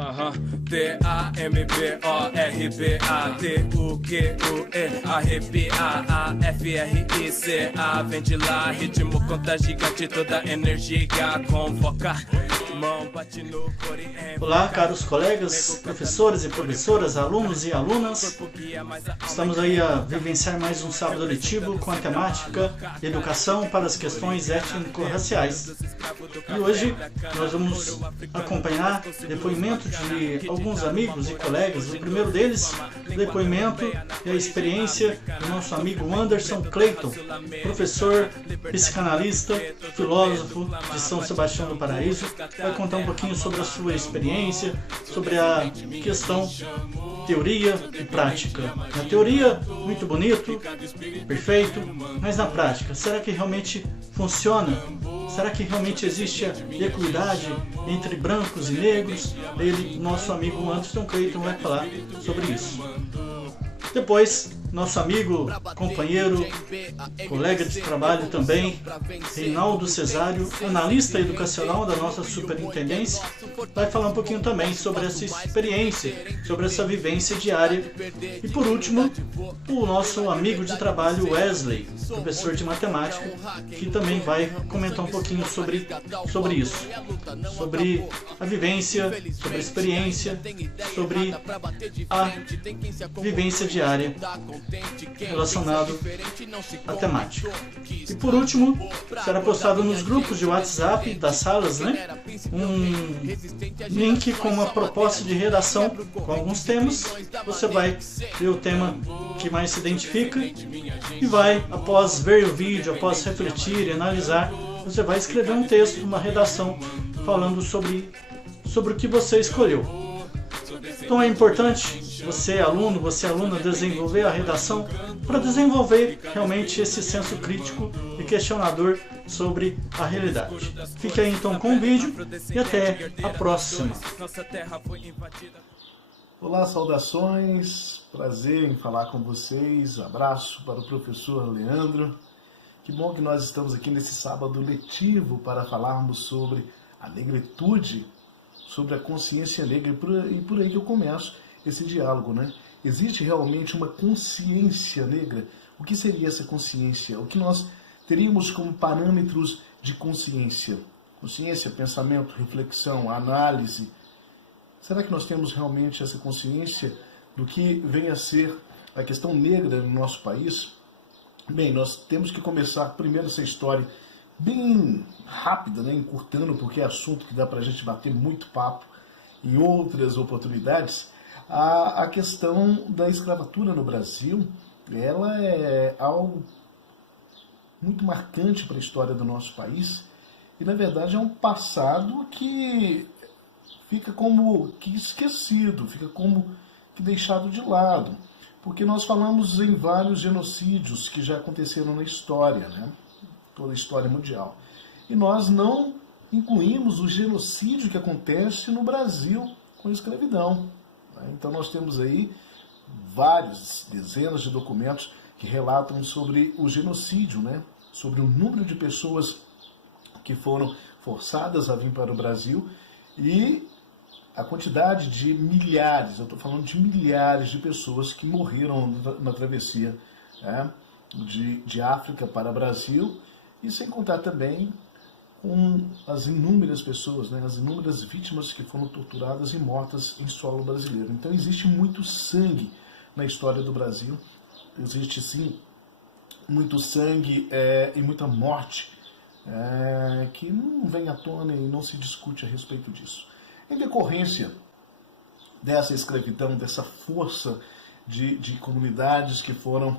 DAMBORPODUQUEAFRICA. Vem de lá, ritmo conta gigante, toda energia convoca. Olá, caros colegas, professores e professoras, alunos e alunas. Estamos aí a vivenciar mais um sábado letivo com a temática Educação para as questões étnico-raciais. E hoje nós vamos acompanhar depoimento de alguns amigos e colegas. O primeiro deles, o depoimento e a experiência do nosso amigo Anderson Clayton, professor, psicanalista, filósofo de São Sebastião do Paraíso. Vai contar um pouquinho sobre a sua experiência, sobre a questão teoria e prática. Na teoria, muito bonito, perfeito, mas na prática, será que realmente funciona? Será que realmente existe a equidade entre brancos e negros? Ele, nosso amigo Anderson Clayton, vai falar sobre isso. Depois, nosso amigo, companheiro, colega de trabalho também, Reinaldo Cesário, analista educacional da nossa superintendência, vai falar um pouquinho também sobre essa experiência, sobre essa vivência diária. E por último, o nosso amigo de trabalho Wesley, professor de matemática, que também vai comentar um pouquinho sobre isso, sobre a vivência, sobre a experiência, sobre a vivência diária relacionado à temática. E por último, será postado nos grupos de WhatsApp das salas, um link com uma proposta de redação com alguns temas. Você vai ver o tema que mais se identifica e vai, após ver o vídeo, após refletir e analisar, você vai escrever um texto, uma redação falando sobre o que você escolheu. Então é importante você, aluno, você, aluna, desenvolver a redação para desenvolver realmente esse senso crítico e questionador sobre a realidade. Fique aí então com o vídeo e até a próxima. Olá, saudações, prazer em falar com vocês, abraço para o professor Leandro. Que bom que nós estamos aqui nesse sábado letivo para falarmos sobre a negritude, sobre a consciência negra, e por aí que eu começo esse diálogo, né? Existe realmente uma consciência negra? O que seria essa consciência? O que nós teríamos como parâmetros de consciência? Consciência, pensamento, reflexão, análise. Será que nós temos realmente essa consciência do que vem a ser a questão negra no nosso país? Bem, nós temos que começar primeiro essa história bem rápida, né, encurtando, porque é assunto que dá para a gente bater muito papo em outras oportunidades. A questão da escravatura no Brasil, ela é algo muito marcante para a história do nosso país e, na verdade, é um passado que fica como que esquecido, fica como que deixado de lado, porque nós falamos em vários genocídios que já aconteceram na história, né? Toda a história mundial. E nós não incluímos o genocídio que acontece no Brasil com a escravidão. Então nós temos aí vários, dezenas de documentos que relatam sobre o genocídio, né? Sobre o número de pessoas que foram forçadas a vir para o Brasil e a quantidade de milhares, eu estou falando de milhares de pessoas que morreram na travessia, né? de África para o Brasil, e sem contar também com as inúmeras pessoas, né, as inúmeras vítimas que foram torturadas e mortas em solo brasileiro. Então existe muito sangue na história do Brasil, existe sim muito sangue e muita morte que não vem à tona e não se discute a respeito disso. Em decorrência dessa escravidão, dessa força de comunidades que foram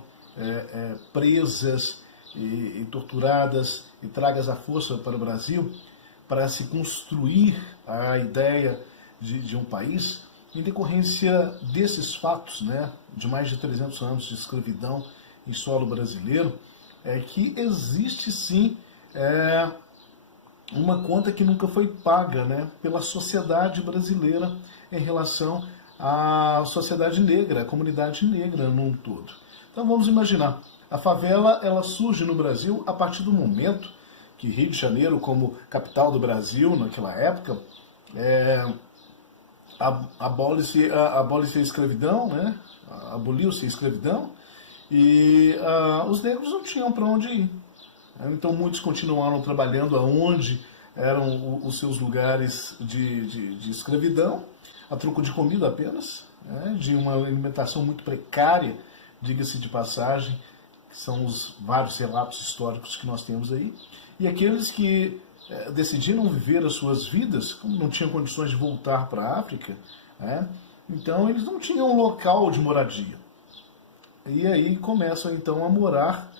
presas e torturadas e tragas à força para o Brasil, para se construir a ideia de um país, em decorrência desses fatos, né, de mais de 300 anos de escravidão em solo brasileiro, que existe sim uma conta que nunca foi paga, né, pela sociedade brasileira em relação à sociedade negra, à comunidade negra num todo. Então vamos imaginar, a favela ela surge no Brasil a partir do momento que Rio de Janeiro, como capital do Brasil naquela época, aboliu-se a escravidão, né? Aboliu-se a escravidão, e os negros não tinham para onde ir. Então muitos continuaram trabalhando aonde eram os seus lugares de escravidão, a troco de comida apenas, né? De uma alimentação muito precária, diga-se de passagem, que são os vários relatos históricos que nós temos aí. E aqueles que decidiram viver as suas vidas, como não tinham condições de voltar para a África, né? Então eles não tinham um local de moradia. E aí começam então a morar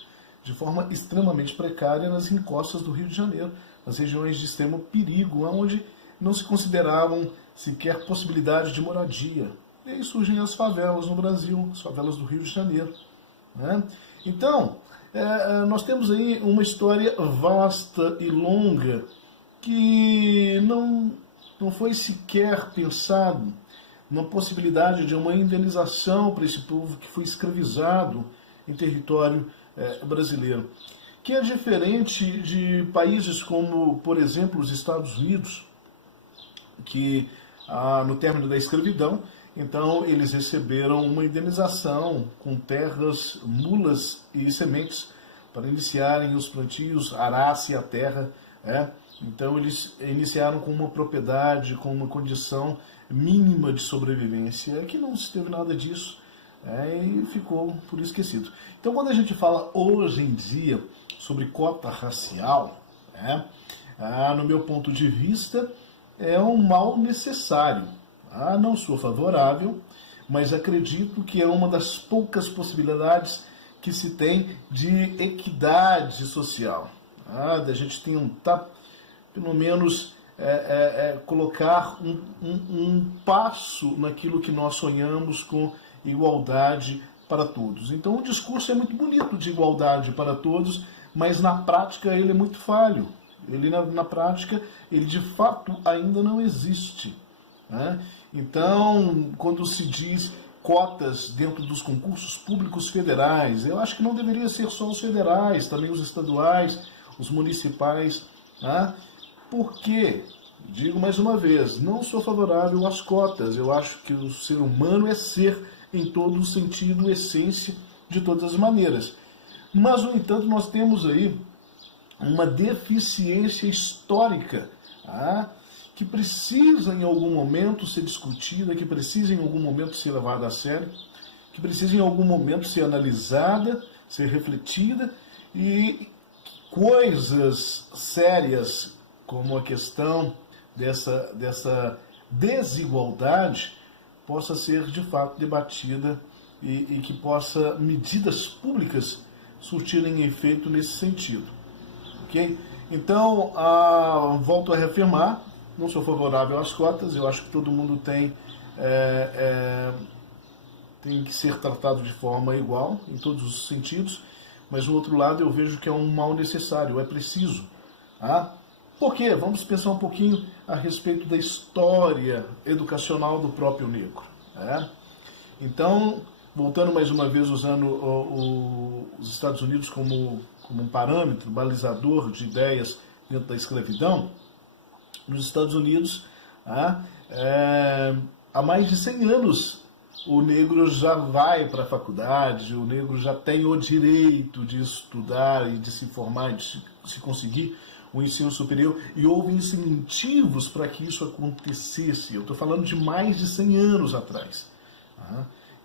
de forma extremamente precária nas encostas do Rio de Janeiro, nas regiões de extremo perigo, onde não se consideravam sequer possibilidade de moradia. E aí surgem as favelas no Brasil, as favelas do Rio de Janeiro, né? Então, nós temos aí uma história vasta e longa que não foi sequer pensado na possibilidade de uma indenização para esse povo que foi escravizado em território brasileiro, que é diferente de países como, por exemplo, os Estados Unidos, que no término da escravidão, então eles receberam uma indenização com terras, mulas e sementes para iniciarem os plantios, arasse a terra. Então eles iniciaram com uma propriedade, com uma condição mínima de sobrevivência, que não se teve nada disso, e ficou por esquecido. Então quando a gente fala hoje em dia sobre cota racial, no meu ponto de vista, é um mal necessário. Não sou favorável, mas acredito que é uma das poucas possibilidades que se tem de equidade social. Da gente tentar, pelo menos, colocar um passo naquilo que nós sonhamos com igualdade para todos. Então o discurso é muito bonito de igualdade para todos, mas na prática ele é muito falho. Na prática, ele de fato ainda não existe. Então, quando se diz cotas dentro dos concursos públicos federais, eu acho que não deveria ser só os federais, também os estaduais, os municipais. Por quê? Digo mais uma vez, não sou favorável às cotas. Eu acho que o ser humano é ser em todo o sentido, essência, de todas as maneiras. Mas, no entanto, nós temos aí uma deficiência histórica, que precisa em algum momento ser discutida, que precisa em algum momento ser levada a sério, que precisa em algum momento ser analisada, ser refletida, e coisas sérias como a questão dessa desigualdade possa ser de fato debatida e que possa medidas públicas surtirem efeito nesse sentido. Okay? Então, volto a reafirmar, não sou favorável às cotas, eu acho que todo mundo tem que ser tratado de forma igual, em todos os sentidos, mas do outro lado eu vejo que é um mal necessário, é preciso. Por quê? Vamos pensar um pouquinho a respeito da história educacional do próprio negro. Então, voltando mais uma vez, usando os Estados Unidos como um parâmetro, balizador de ideias dentro da escravidão, nos Estados Unidos, há mais de 100 anos, o negro já vai para a faculdade, o negro já tem o direito de estudar e de se formar, de se conseguir o ensino superior, e houve incentivos para que isso acontecesse. Eu estou falando de mais de 100 anos atrás.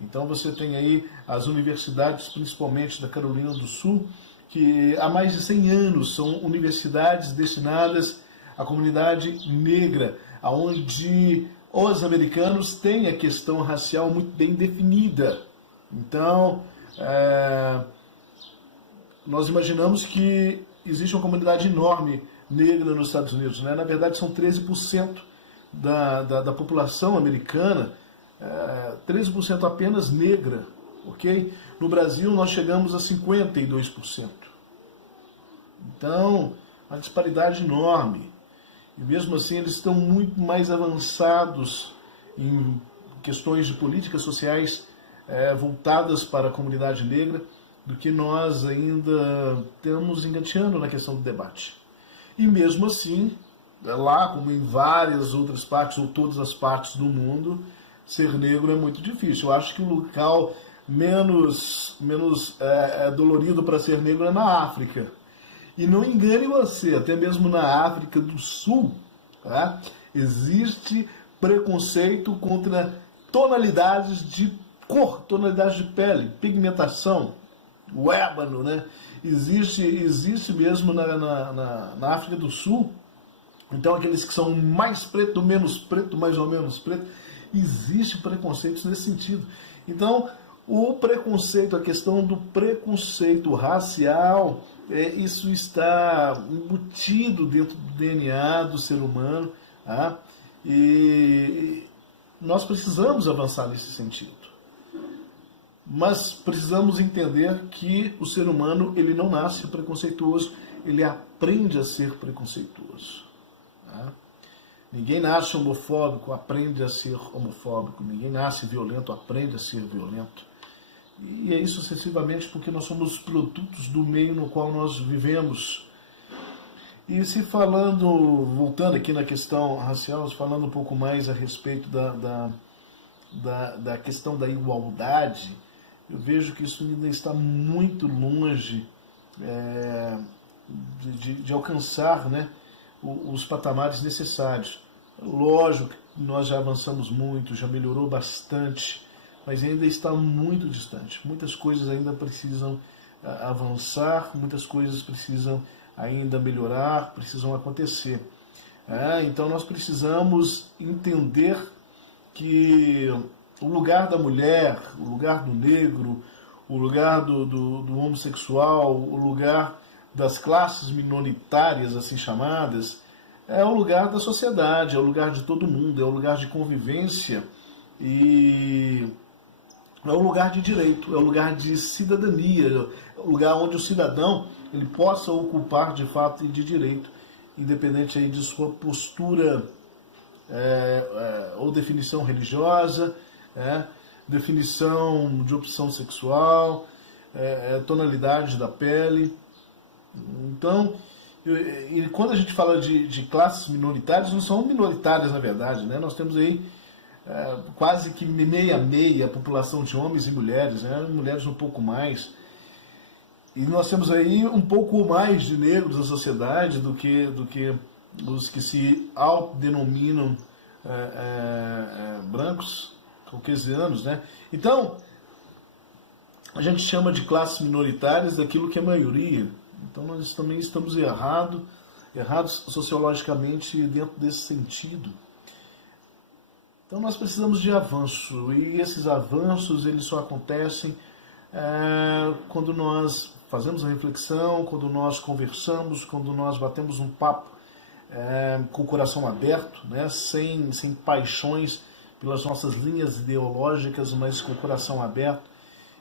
Então você tem aí as universidades, principalmente da Carolina do Sul, que há mais de 100 anos são universidades destinadas à comunidade negra, onde os americanos têm a questão racial muito bem definida. Então, nós imaginamos que existe uma comunidade enorme negra nos Estados Unidos. Na verdade, são 13% da população americana, 13% apenas negra. Okay? No Brasil, nós chegamos a 52%. Então, uma disparidade enorme. E mesmo assim, eles estão muito mais avançados em questões de políticas sociais voltadas para a comunidade negra do que nós ainda estamos engateando na questão do debate. E mesmo assim, lá, como em várias outras partes, ou todas as partes do mundo, ser negro é muito difícil. Eu acho que o local menos dolorido para ser negro é na África. E não engane você, até mesmo na África do Sul, tá? Existe preconceito contra tonalidades de cor, tonalidades de pele, pigmentação, o ébano, né? Existe mesmo na África do Sul. Então aqueles que são mais preto, menos preto, mais ou menos preto, existe preconceito nesse sentido. Então o preconceito, a questão do preconceito racial, isso está embutido dentro do DNA do ser humano, tá? E nós precisamos avançar nesse sentido. Mas precisamos entender que o ser humano, ele não nasce preconceituoso, ele aprende a ser preconceituoso. Tá? Ninguém nasce homofóbico, aprende a ser homofóbico. Ninguém nasce violento, aprende a ser violento. E é isso sucessivamente porque nós somos produtos do meio no qual nós vivemos. E se falando, voltando aqui na questão racial, falando um pouco mais a respeito da questão da igualdade, eu vejo que isso ainda está muito longe de alcançar, né, os patamares necessários. Lógico que nós já avançamos muito, já melhorou bastante, mas ainda está muito distante. Muitas coisas ainda precisam avançar, muitas coisas precisam ainda melhorar, precisam acontecer. Então nós precisamos entender que o lugar da mulher, o lugar do negro, o lugar do homossexual, o lugar das classes minoritárias, assim chamadas, é o lugar da sociedade, é o lugar de todo mundo, é o lugar de convivência e é o lugar de direito, é o lugar de cidadania, é o lugar onde o cidadão ele possa ocupar de fato e de direito, independente aí de sua postura ou definição religiosa, definição de opção sexual, tonalidade da pele. Então, e quando a gente fala de classes minoritárias, não são minoritárias na verdade, né? Nós temos aí quase que meia a meia a população de homens e mulheres, né? Mulheres um pouco mais. E nós temos aí um pouco mais de negros na sociedade do que os que se autodenominam brancos, caucasianos, né? Então, a gente chama de classes minoritárias daquilo que é maioria. Então nós também estamos errados sociologicamente dentro desse sentido. Então nós precisamos de avanço, e esses avanços eles só acontecem quando nós fazemos a reflexão, quando nós conversamos, quando nós batemos um papo com o coração aberto, né, sem paixões pelas nossas linhas ideológicas, mas com o coração aberto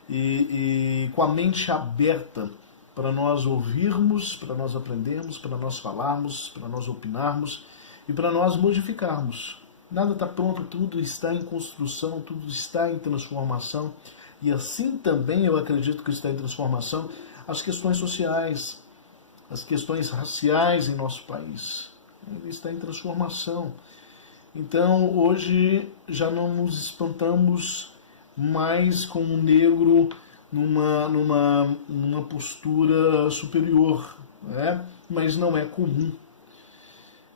e com a mente aberta para nós ouvirmos, para nós aprendermos, para nós falarmos, para nós opinarmos e para nós modificarmos. Nada está pronto, tudo está em construção, tudo está em transformação. E assim também eu acredito que está em transformação as questões sociais, as questões raciais em nosso país. Ele está em transformação. Então hoje já não nos espantamos mais com o negro numa postura superior, né? Mas não é comum.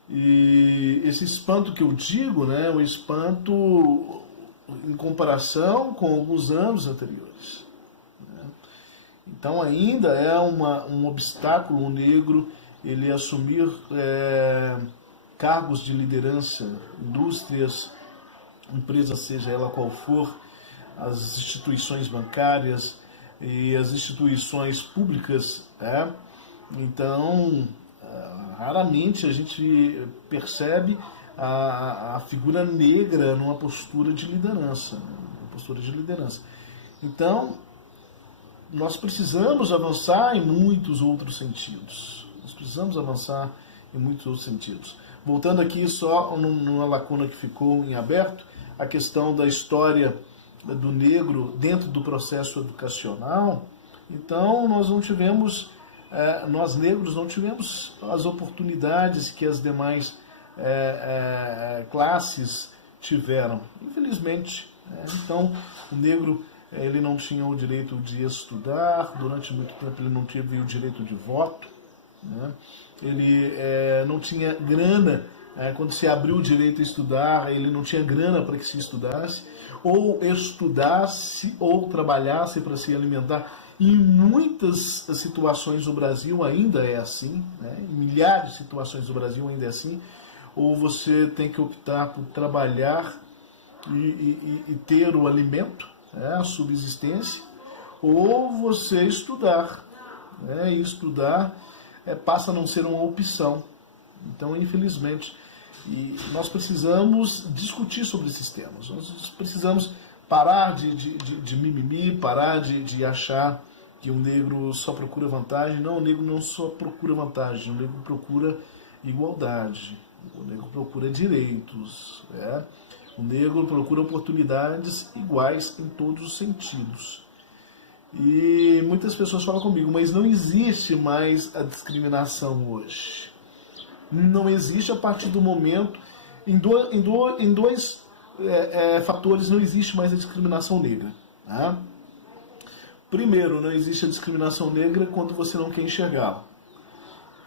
E esse espanto que eu digo, né, o espanto em comparação com alguns anos anteriores, né? Então ainda é um obstáculo o negro ele assumir cargos de liderança, indústrias, empresa seja ela qual for, as instituições bancárias e as instituições públicas, Então, raramente a gente percebe a figura negra numa postura de liderança, Então, nós precisamos avançar em muitos outros sentidos. Voltando aqui só numa lacuna que ficou em aberto, a questão da história do negro dentro do processo educacional. Então nós negros não tivemos as oportunidades que as demais classes tiveram. Infelizmente. Então, o negro ele não tinha o direito de estudar, durante muito tempo ele não teve o direito de voto, né? Ele não tinha grana, quando se abriu o direito a estudar, ele não tinha grana para que se estudasse, ou estudasse, ou trabalhasse para se alimentar. Em muitas situações do Brasil ainda é assim, né? Em milhares de situações do Brasil ainda é assim, ou você tem que optar por trabalhar e ter o alimento, a subsistência, ou você estudar, e estudar passa a não ser uma opção. Então, infelizmente, nós precisamos discutir sobre esses temas, nós precisamos parar de mimimi, parar de achar que o negro só procura vantagem. Não, o negro não só procura vantagem, o negro procura igualdade, o negro procura direitos, O negro procura oportunidades iguais em todos os sentidos. E muitas pessoas falam comigo, mas não existe mais a discriminação hoje. Não existe a partir do momento... Em dois fatores não existe mais a discriminação negra. Tá? Primeiro, não existe a discriminação negra quando você não quer enxergá-la.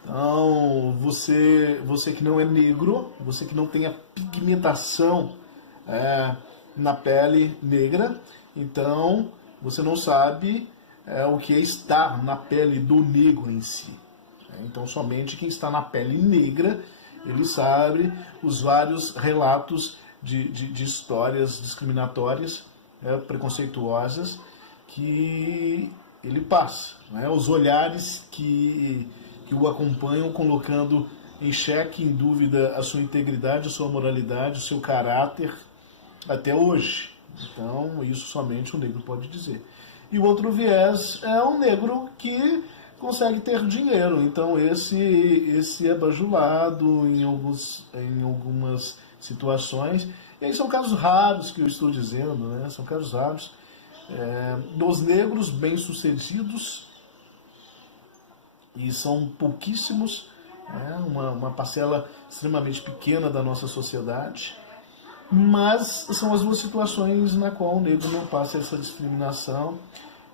Então, você que não é negro, você que não tem a pigmentação na pele negra, então você não sabe o que é estar na pele do negro em si. Então somente quem está na pele negra, ele sabe os vários relatos de histórias discriminatórias, preconceituosas, que ele passa, os olhares que o acompanham, colocando em xeque, em dúvida, a sua integridade, a sua moralidade, o seu caráter, até hoje. Então, isso somente o negro pode dizer. E o outro viés é um negro que consegue ter dinheiro. Então, esse é bajulado em algumas situações. E aí são casos raros que eu estou dizendo, né? São casos raros dos negros bem-sucedidos, e são pouquíssimos, uma parcela extremamente pequena da nossa sociedade. Mas são as duas situações na qual o negro não passa essa discriminação,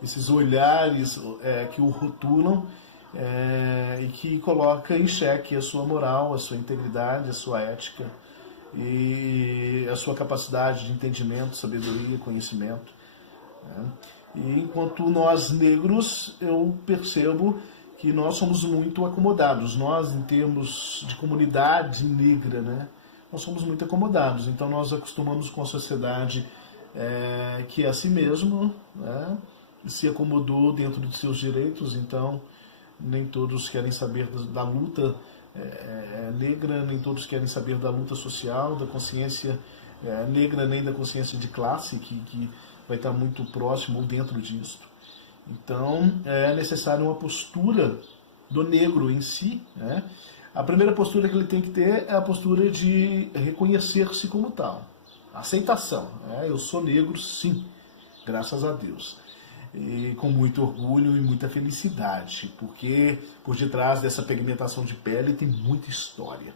esses olhares que o rotulam e que coloca em xeque a sua moral, a sua integridade, a sua ética e a sua capacidade de entendimento, sabedoria, conhecimento. E enquanto nós negros, eu percebo que nós somos muito acomodados. Nós, em termos de comunidade negra, né? Nós somos muito acomodados, então nós acostumamos com a sociedade que é assim mesmo, se acomodou dentro de seus direitos, então nem todos querem saber da luta negra, nem todos querem saber da luta social, da consciência negra, nem da consciência de classe, que vai estar muito próximo ou dentro disso. Então é necessário uma postura do negro em si, A primeira postura que ele tem que ter é a postura de reconhecer-se como tal. Aceitação. Eu sou negro, sim, graças a Deus. E com muito orgulho e muita felicidade, porque por detrás dessa pigmentação de pele tem muita história.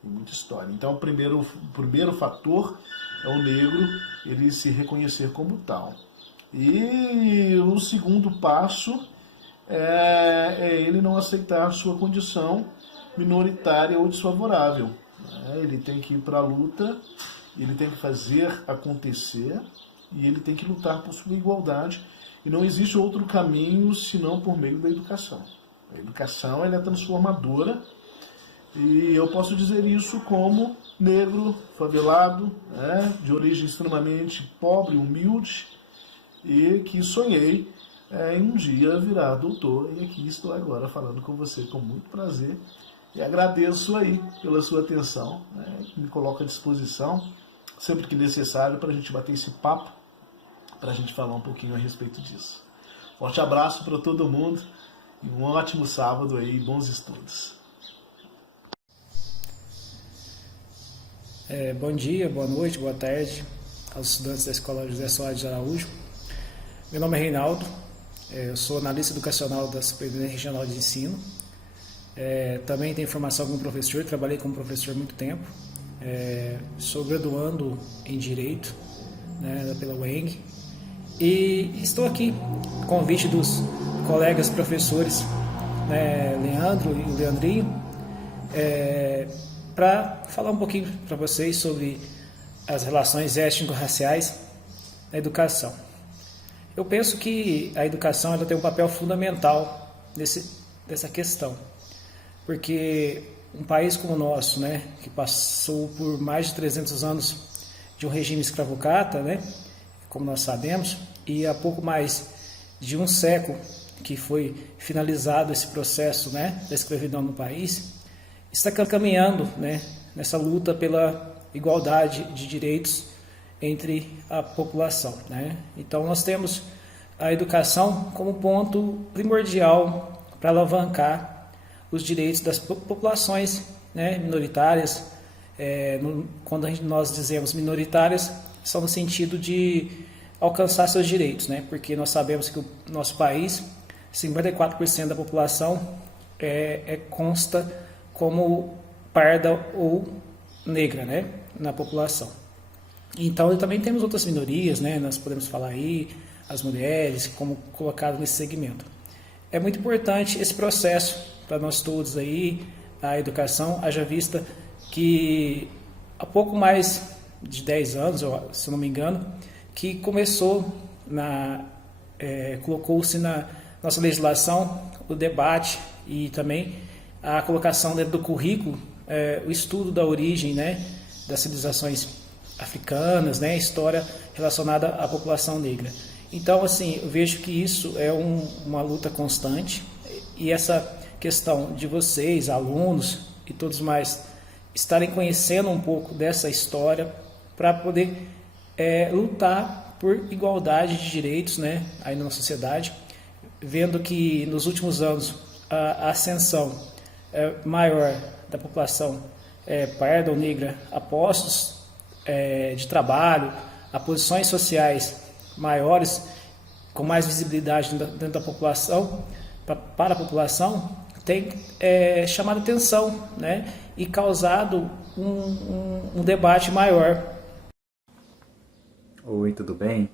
Tem muita história. Então o primeiro fator é o negro ele se reconhecer como tal. E o segundo passo é ele não aceitar sua condição minoritária ou desfavorável. Ele tem que ir para a luta, ele tem que fazer acontecer e ele tem que lutar por sua igualdade. E não existe outro caminho senão por meio da educação. A educação ela é transformadora e eu posso dizer isso como negro, favelado, de origem extremamente pobre, humilde, e que sonhei em um dia virar doutor, e aqui estou agora falando com você com muito prazer e agradeço aí pela sua atenção, que me coloca à disposição sempre que necessário para a gente bater esse papo, para a gente falar um pouquinho a respeito disso. Forte abraço para todo mundo e um ótimo sábado aí, bons estudos. Bom dia, boa noite, boa tarde aos estudantes da Escola José Soares de Araújo. Meu nome é Reinaldo, eu sou analista educacional da Superintendência Regional de Ensino Também tenho formação como professor, trabalhei como professor há muito tempo. Sou graduando em Direito, né, pela UENG. E estou aqui, convite dos colegas professores, né, Leandro e o Leandrinho, para falar um pouquinho para vocês sobre as relações étnico-raciais na educação. Eu penso que a educação ela tem um papel fundamental dessa questão, porque um país como o nosso, né, que passou por mais de 300 anos de um regime escravocrata, né, como nós sabemos, e há pouco mais de um século que foi finalizado esse processo, né, da escravidão no país, está caminhando, né, nessa luta pela igualdade de direitos entre a população, né? Então nós temos a educação como ponto primordial para alavancar os direitos das populações, né, minoritárias. Quando nós dizemos minoritárias, são no sentido de alcançar seus direitos, né? Porque nós sabemos que o nosso país, 54% da população consta como parda ou negra, né, na população. Então, também temos outras minorias, né, nós podemos falar aí, as mulheres, como colocado nesse segmento. É muito importante esse processo para nós todos aí, a educação, haja vista que há pouco mais de 10 anos, se não me engano, que começou, colocou-se na nossa legislação o debate e também a colocação dentro do currículo, o estudo da origem, né, das civilizações africanas, né, história relacionada à população negra. Então, assim, eu vejo que isso é uma luta constante, e essa questão de vocês, alunos e todos mais, estarem conhecendo um pouco dessa história para poder lutar por igualdade de direitos, né, aí na sociedade, vendo que nos últimos anos a ascensão maior da população parda ou negra a postos de trabalho, a posições sociais maiores, com mais visibilidade dentro da população, para a população, tem chamado atenção, né, e causado um debate maior. Oi, tudo bem?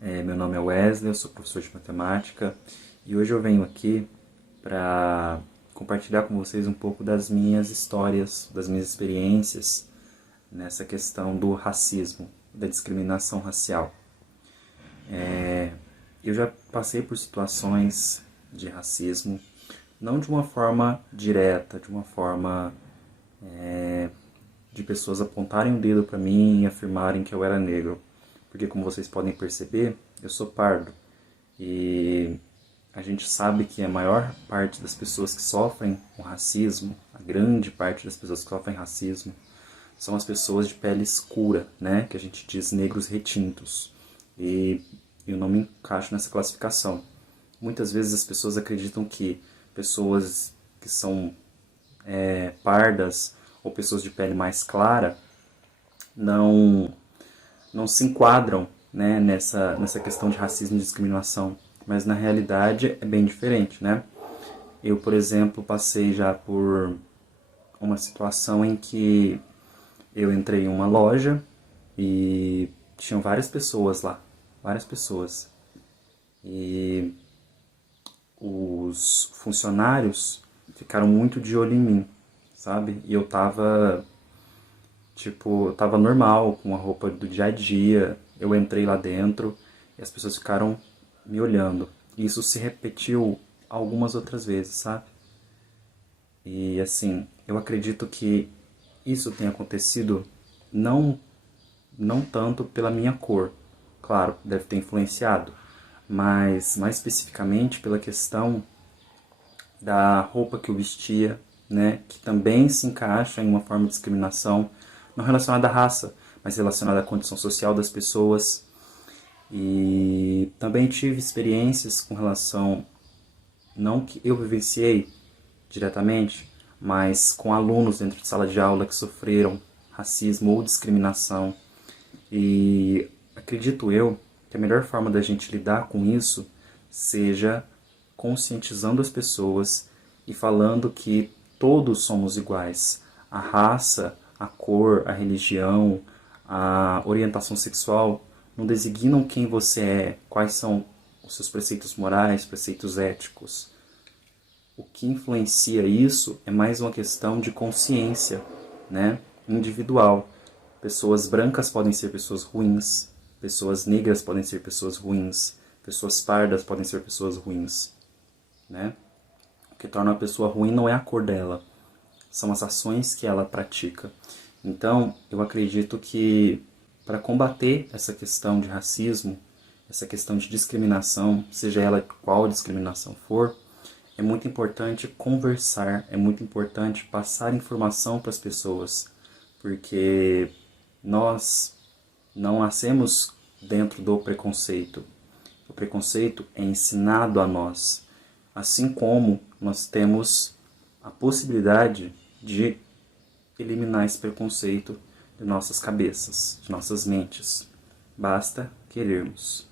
Meu nome é Wesley, eu sou professor de matemática e hoje eu venho aqui para compartilhar com vocês um pouco das minhas histórias, das minhas experiências nessa questão do racismo, da discriminação racial. Eu já passei por situações de racismo, não de uma forma direta, de uma forma de pessoas apontarem o dedo para mim e afirmarem que eu era negro, porque como vocês podem perceber, eu sou pardo e a gente sabe que a maior parte das pessoas que sofrem o racismo, a grande parte das pessoas que sofrem racismo, são as pessoas de pele escura, né? Que a gente diz negros retintos. E eu não me encaixo nessa classificação. Muitas vezes as pessoas acreditam que pessoas que são pardas ou pessoas de pele mais clara não se enquadram, né, nessa questão de racismo e discriminação. Mas na realidade é bem diferente, né? Eu, por exemplo, passei já por uma situação em que eu entrei em uma loja e tinham várias pessoas lá, várias pessoas. E os funcionários ficaram muito de olho em mim, sabe? E eu tava normal, com a roupa do dia a dia. Eu entrei lá dentro e as pessoas ficaram me olhando. E isso se repetiu algumas outras vezes, sabe? E assim, eu acredito que isso tenha acontecido não tanto pela minha cor. Claro, deve ter influenciado, mas mais especificamente pela questão da roupa que eu vestia, né, que também se encaixa em uma forma de discriminação, não relacionada à raça, mas relacionada à condição social das pessoas. E também tive experiências com relação, não que eu vivenciei diretamente, mas com alunos dentro de sala de aula que sofreram racismo ou discriminação. E acredito eu que a melhor forma da gente lidar com isso seja conscientizando as pessoas e falando que todos somos iguais. A raça, a cor, a religião, a orientação sexual não designam quem você é, quais são os seus preceitos morais, preceitos éticos. O que influencia isso é mais uma questão de consciência, né, individual. Pessoas brancas podem ser pessoas ruins, pessoas negras podem ser pessoas ruins, pessoas pardas podem ser pessoas ruins, né? O que torna a pessoa ruim não é a cor dela, são as ações que ela pratica. Então, eu acredito que para combater essa questão de racismo, essa questão de discriminação, seja ela qual discriminação for, é muito importante conversar, é muito importante passar informação para as pessoas, porque nós não nascemos dentro do preconceito. O preconceito é ensinado a nós, assim como nós temos a possibilidade de eliminar esse preconceito de nossas cabeças, de nossas mentes. Basta querermos.